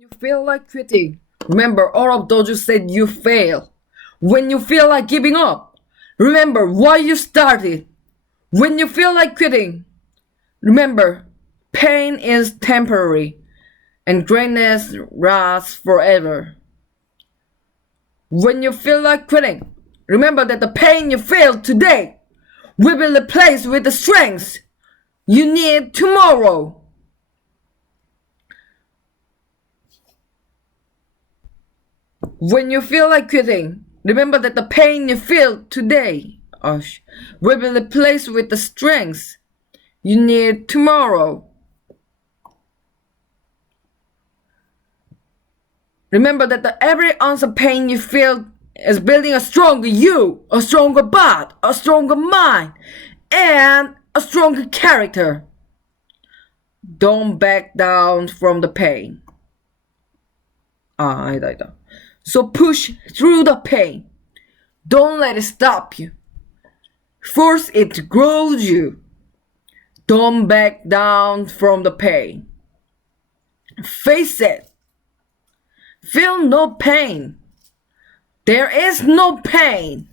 You feel like quitting. Remember, all of those you said you fail. When you feel like giving up, remember why you started. When you feel like quitting, remember pain is temporary and greatness lasts forever. When you feel like quitting, remember that the pain you feel today will be replaced with the strength you need tomorrow. When you feel like quitting, remember that the pain you feel today will be replaced with the strength you need tomorrow. Remember that every ounce of pain you feel is building a stronger you, a stronger body, a stronger mind, and a stronger character. Don't back down from the pain. 아니다. So push through the pain. Don't let it stop you. Force it to grow you. Don't back down from the pain. Face it. Feel no pain. There is no pain.